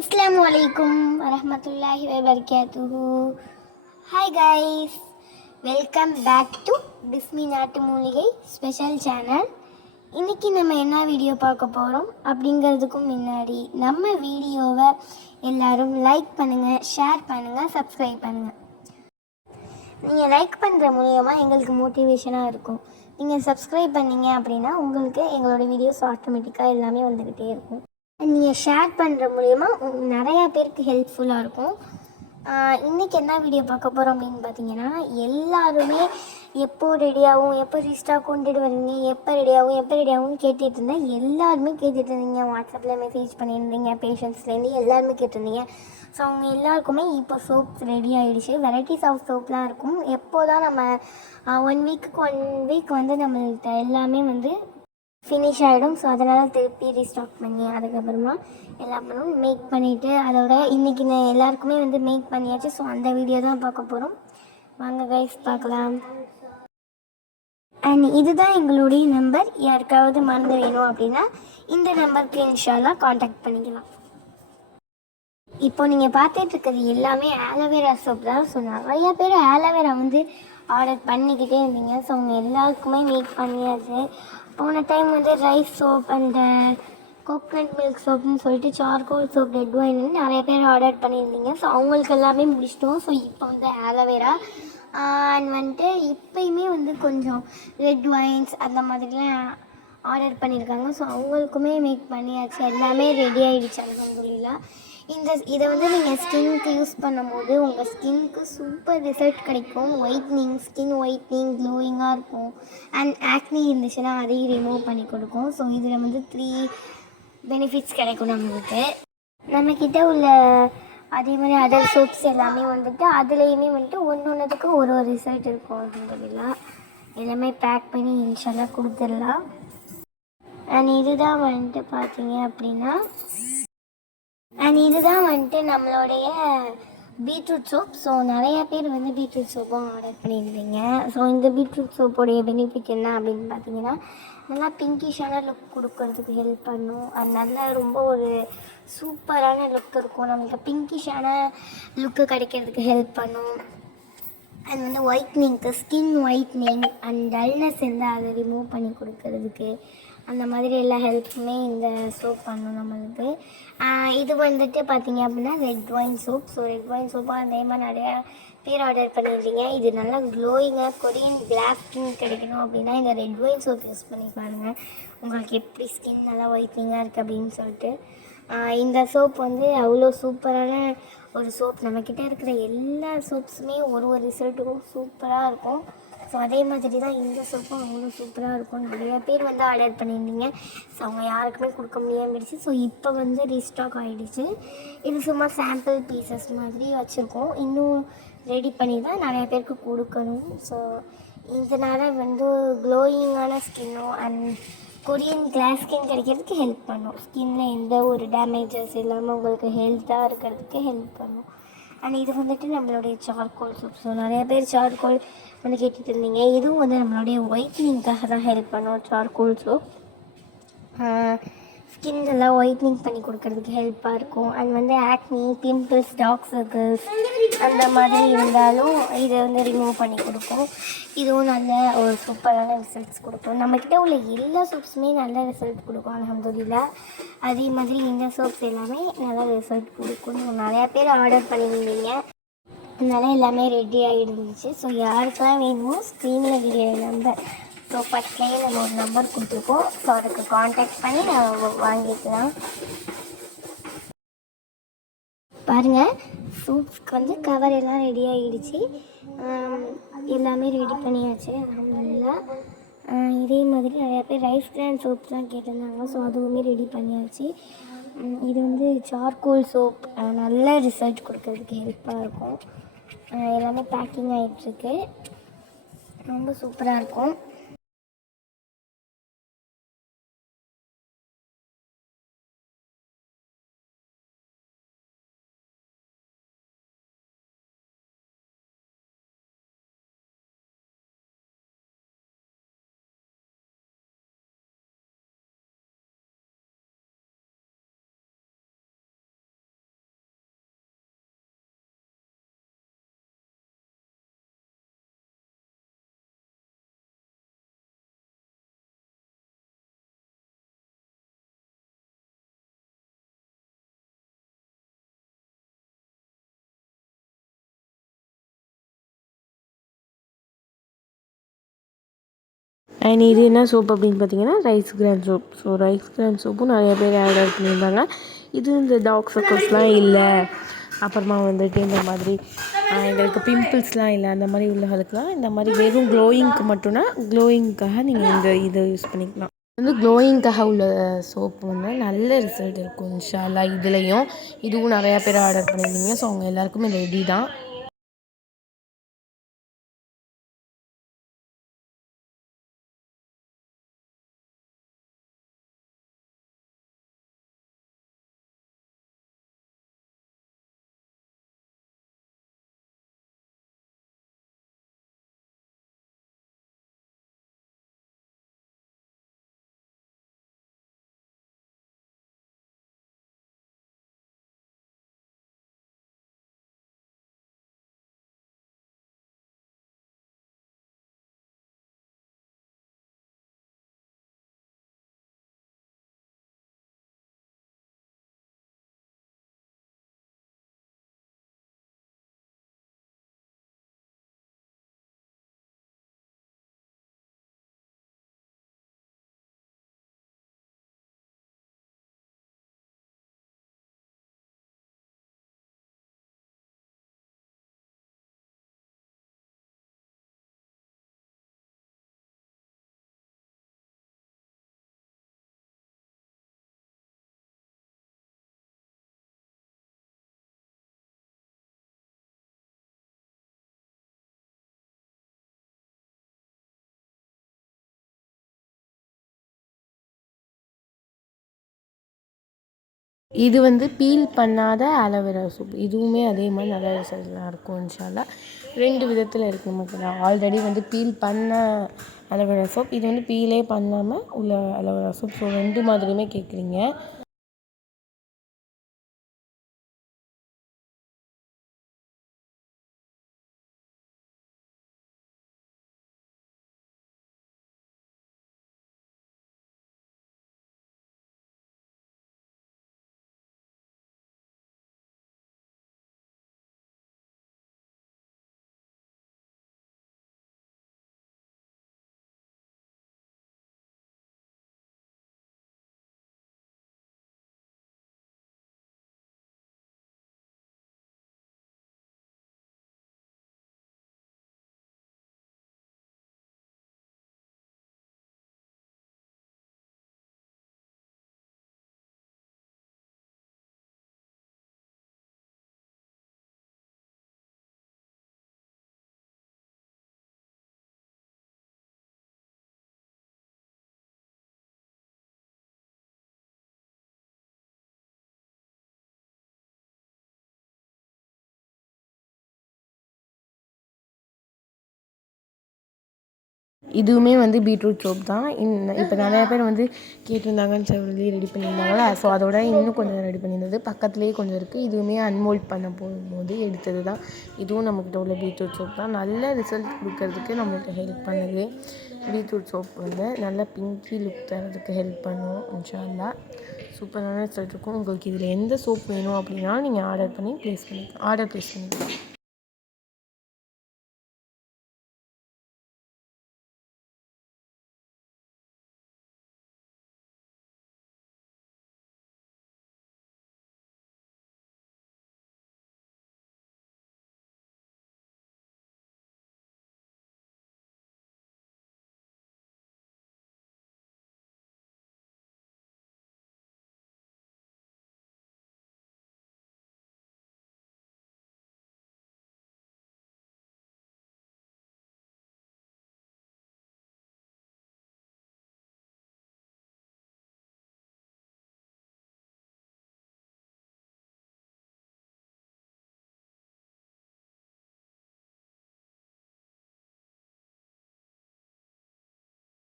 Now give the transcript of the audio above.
Assalamualaikum warahmatullahi wabarakatuh. Hi guys, welcome back to Bismi நாட்டு மூலிகை special channel. இன்றைக்கி நம்ம என்ன வீடியோ பார்க்க போகிறோம் அப்படிங்கிறதுக்கும் முன்னாடி நம்ம வீடியோவை எல்லோரும் லைக் பண்ணுங்கள், ஷேர் பண்ணுங்கள், சப்ஸ்கிரைப் பண்ணுங்கள். நீங்கள் லைக் பண்ணுற மூலியமாக எங்களுக்கு மோட்டிவேஷனாக இருக்கும். நீங்கள் சப்ஸ்கிரைப் பண்ணீங்க அப்படின்னா உங்களுக்கு எங்களோட வீடியோஸ் ஆட்டோமேட்டிக்காக எல்லாமே வந்துக்கிட்டே இருக்கும். நீங்கள் ஷேர் பண்ணுற மூலிமா நிறையா பேருக்கு ஹெல்ப்ஃபுல்லாக இருக்கும். இன்றைக்கி என்ன வீடியோ பார்க்க போகிறோம் அப்படின்னு பார்த்தீங்கன்னா, எல்லாருமே எப்போ ரெடியாகும், எப்போ ரீஸ்டாக் கொண்டுட்டு வரீங்க, எப்போ ரெடியாகும்னு கேட்டுட்டு இருந்தேன். எல்லாருமே கேட்டுட்டு இருந்தீங்க, வாட்ஸ்அப்பில் மெசேஜ் பண்ணியிருந்தீங்க, பேஷண்ட்ஸ்லேருந்து எல்லாருமே கேட்டிருந்தீங்க. ஸோ அவங்க எல்லாருக்குமே இப்போ சோப்ஸ் ரெடி ஆகிடுச்சு. வெரைட்டிஸ் ஆஃப் சோப்லாம் இருக்கும். எப்போ தான் நம்ம 1 வீக் வந்து நம்மள்கிட்ட எல்லாமே வந்து ஃபினிஷ் ஆகிடும். ஸோ அதனால் திருப்பி ரீஸ்டாக் பண்ணி அதுக்கப்புறமா எல்லாம் பண்ணும் மேக் பண்ணிவிட்டு அதோட இன்றைக்கி எல்லாருக்குமே வந்து மேக் பண்ணியாச்சு. ஸோ அந்த வீடியோ தான் பார்க்க போகிறோம். வாங்க கைஸ் பார்க்கலாம். அண்ட் இதுதான் எங்களுடைய நம்பர். யாருக்காவது மருந்து வேணும் அப்படின்னா இந்த நம்பருக்கு இன்ஷால்லாம் காண்டாக்ட் பண்ணிக்கலாம். இப்போ நீங்கள் பார்த்துட்டு இருக்கிறது எல்லாமே ஆலோவேரா சோப் தான். ஸோ நிறையா பேர் ஆலோவேரா வந்து ஆர்டர் பண்ணிக்கிட்டே இருந்தீங்க. ஸோ அவங்க எல்லாருக்குமே மேக் பண்ணியாச்சு. போன டைம் வந்து rice soap and coconut milk சோப்னு சொல்லிட்டு சார்கோல் சோப், ரெட் ஒயின் நிறைய பேர் ஆர்டர் பண்ணியிருந்தீங்க. ஸோ அவங்களுக்கு எல்லாமே முடிச்சிட்டோம். ஸோ இப்போ வந்து ஆலோவேரா அண்ட் வந்துட்டு இப்போயுமே வந்து கொஞ்சம் ரெட் ஒயின்ஸ் அந்த மாதிரிலாம் ஆர்டர் பண்ணியிருக்காங்க. ஸோ அவங்களுக்குமே மேக் பண்ணியாச்சு. எல்லாமே ரெடி ஆகிடுச்சு அல்ஹம்துலில்லாஹ். இதை வந்து நீங்கள் ஸ்கின்னுக்கு யூஸ் பண்ணும்போது உங்கள் ஸ்கின்னுக்கு சூப்பர் ரிசல்ட் கிடைக்கும். ஸ்கின் ஒயிட்னிங், க்ளோயிங்காக இருக்கும். அண்ட் ஆக்னி இருந்துச்சுன்னா அதையும் ரிமூவ் பண்ணி கொடுக்கும். ஸோ இதில் வந்து 3 பெனிஃபிட்ஸ் கிடைக்கும் நம்மளுக்கு. நம்மக்கிட்ட உள்ள அதே மாதிரி அதர் சோப்ஸ் எல்லாமே வந்துட்டு அதுலேயுமே வந்துட்டு ஒன்றுத்துக்கு ஒரு ரிசல்ட் இருக்கும். அல்ஹம்துலில்லாஹ் எல்லாமே பேக் பண்ணி இன்ஷால்லாஹ் கொடுத்துடலாம். அண்ட் இதுதான் வந்துட்டு பார்த்தீங்க அப்படின்னா இதுதான் வந்துட்டு நம்மளுடைய பீட்ரூட் சோப். ஸோ நிறையா பேர் வந்து பீட்ரூட் சோப்பும் ஆர்டர் பண்ணியிருந்தீங்க. ஸோ இந்த பீட்ரூட் சோப்போடைய பெனிஃபிட் என்ன அப்படின்னு பார்த்தீங்கன்னா, நல்லா பிங்கிஷான லுக் கொடுக்கறதுக்கு ஹெல்ப் பண்ணும். அது நல்லா ரொம்ப ஒரு சூப்பரான லுக் இருக்கும். நமக்கு பிங்கிஷான லுக்கு கிடைக்கிறதுக்கு ஹெல்ப் பண்ணும். அது வந்து ஒயிட்னிங்க்கு, ஸ்கின் ஒயிட்னிங் அண்ட் டல்னஸ் இருந்தால் அதை ரிமூவ் பண்ணி கொடுக்கறதுக்கு அந்த மாதிரி எல்லா ஹெல்ப்புமே இந்த சோப் பண்ணணும் நம்மளுக்கு. இது வந்துட்டு பார்த்திங்க அப்படின்னா red wine soap. So red wine சோப்பாக அதே மாதிரி நிறையா பேர் ஆர்டர் பண்ணியிருந்தீங்க. இது நல்லா க்ளோயிங்காக கொரியன் கிளாஸ் ஸ்கின் கிடைக்கணும் அப்படின்னா இந்த ரெட் ஒயின் சோப் யூஸ் பண்ணி பாருங்கள். உங்களுக்கு எப்படி ஸ்கின் நல்லா ஒயிட்னிங்காக இருக்குது அப்படின்னு சொல்லிட்டு. இந்த சோப் வந்து அவ்வளோ சூப்பரான ஒரு சோப். நம்மக்கிட்ட இருக்கிற எல்லா சோப்ஸுமே ஒரு ரிசல்ட்டுக்கும் சூப்பராக இருக்கும். ஸோ அதே மாதிரி தான் இந்த சோப்பும் அவ்வளோ சூப்பராக இருக்கும். நிறையா பேர் வந்து ஆர்டர் பண்ணியிருந்தீங்க. ஸோ அவங்க யாருக்குமே கொடுக்க முடியாமல் போயிடுச்சு. ஸோ இப்போ வந்து ரீஸ்டாக் ஆகிடுச்சு. இது சும்மா சாம்பிள் பீசஸ் மாதிரி வச்சுருக்கோம். இன்னும் ரெடி பண்ணி தான் நிறையா பேருக்கு கொடுக்கணும். ஸோ இதனால் வந்து க்ளோயிங்கான ஸ்கின்னும் அண்ட் கொரியன் கிளாஸ் ஸ்கின் கிடைக்கிறதுக்கு ஹெல்ப் பண்ணும். ஸ்கின்னில் எந்த ஒரு டேமேஜஸ் இல்லாமல் உங்களுக்கு ஹெல்த்தாக இருக்கிறதுக்கு ஹெல்ப் பண்ணும். அண்ட் இது வந்துட்டு நம்மளுடைய சார்கோல் சோப். ஸோ நிறையா பேர் சார்கோல் வந்து கேட்டுட்டு இருந்தீங்க. இதுவும் வந்து நம்மளுடைய ஒயிட்னிங்காக தான் ஹெல்ப் பண்ணும் சார்கோல் சோப். ஸ்கின் எல்லாம் ஒயிட்னிங் பண்ணி கொடுக்கறதுக்கு ஹெல்ப்பாக இருக்கும். அண்ட் வந்து ஆக்னி, பிம்பிள்ஸ், டார்க் சர்க்கிள்ஸ் அந்த மாதிரி இருந்தாலும் இதை வந்து ரிமூவ் பண்ணி கொடுக்கும். இதுவும் நல்ல ஒரு சூப்பரான ரிசல்ட்ஸ் கொடுக்கும். நம்மக்கிட்ட உள்ள எல்லா சோப்ஸுமே நல்ல ரிசல்ட் கொடுக்கும் அல்ஹம்துலில்லாஹ். அதே மாதிரி இந்த சோப்ஸ் எல்லாமே நல்ல ரிசல்ட் கொடுக்கும். நிறையா பேர் ஆர்டர் பண்ணியிருந்தீங்க. அதனால் எல்லாமே ரெடி ஆகிருந்துச்சு. ஸோ யாருக்கெல்லாம் வேணுமோ ஸ்க்ரீனில் இருக்கிற நம்பர், ஸோ ஃபஸ்ட்லேயே நம்ம ஒரு நம்பர் கொடுத்துருக்கோம். ஸோ அதுக்கு காண்டாக்ட் பண்ணி நம்ம வாங்கிக்கலாம். பாருங்கள், சூப்ஸ்க்கு வந்து கவர் எல்லாம் ரெடி ஆகிடுச்சு. எல்லாமே ரெடி பண்ணியாச்சு அல்ஹம்துலில்லாஹ். இதே மாதிரி நிறையா பேர் ரைஸ் கிராண்ட் சோப்ஸ்லாம் கேட்டிருந்தாங்க. ஸோ அதுவுமே ரெடி பண்ணியாச்சு. இது வந்து சார்கோல் சோப் நல்ல ரிசல்ட் கொடுக்கறதுக்கு ஹெல்ப்பாக இருக்கும். எல்லாமே பேக்கிங் ஆகிட்டுருக்கு. ரொம்ப சூப்பராக இருக்கும். அண்ட் இது என்ன சோப் அப்படின்னு பார்த்தீங்கன்னா rice grand soap. So rice grand சோப்பும் நிறைய பேர் ஆர்டர் பண்ணியிருந்தாங்க. இது இந்த டார்க் சர்க்கிள்ஸ்லாம் இல்லை, அப்புறமா வந்துட்டு இந்த மாதிரி எங்களுக்கு பிம்பிள்ஸ்லாம் இல்லை, அந்த மாதிரி உள்ளவங்களுக்குலாம் இந்த மாதிரி வெறும் க்ளோயிங்க்கு மட்டும்னா க்ளோயிங்க்காக நீங்கள் இந்த இதை யூஸ் பண்ணிக்கலாம். வந்து க்ளோயிங்காக உள்ள சோப்பு வந்து நல்ல ரிசல்ட் இருக்கும் இன்ஷா அல்லாஹ். இதுலேயும் இதுவும் நிறையா பேர் ஆர்டர் பண்ணியிருந்தீங்க. ஸோ அவங்க எல்லாருக்குமே ரெடி தான். இது வந்து பீல் பண்ணாத ஆலோவேரா சோப். இதுவுமே அதே மாதிரி நல்ல ரிசல்ட்லாம் இருக்கும் இன்ஷா அல்லாஹ். 2 விதத்தில் இருக்குது நமக்கு. நான் ஆல்ரெடி வந்து பீல் பண்ண ஆலோவேரா சோப், இது வந்து பீலே பண்ணாமல் உள்ள ஆலோவேரா சோப். ஸோ 2 மாதிரியுமே கேட்குறீங்க. இதுவுமே வந்து பீட்ரூட் சோப் தான். இப்போ நிறையா பேர் வந்து கேட்டிருந்தாங்கன்னு சொல்லி ரெடி பண்ணியிருந்தாங்களா. ஸோ அதோட இன்னும் கொஞ்சம் ரெடி பண்ணியிருந்தது பக்கத்துலேயே கொஞ்சம் இருக்குது. இதுவுமே அன்மோல்ட் பண்ண போகும்போது எடுத்தது தான். இதுவும் நம்மக்கிட்ட உள்ள பீட்ரூட் சோப் தான். நல்ல ரிசல்ட் கொடுக்கறதுக்கு நம்மளுக்கு ஹெல்ப் பண்ணுது. பீட்ரூட் சோப் வந்து நல்ல பிங்கி லுக் தரதுக்கு ஹெல்ப் பண்ணும் இன்ஷா அல்லாஹ். சூப்பரான ரிசல்ட் இருக்கும். உங்களுக்கு இதில் எந்த சோப் வேணும் அப்படின்னா நீங்கள் ஆர்டர் ப்ளேஸ் பண்ணிக்கலாம்.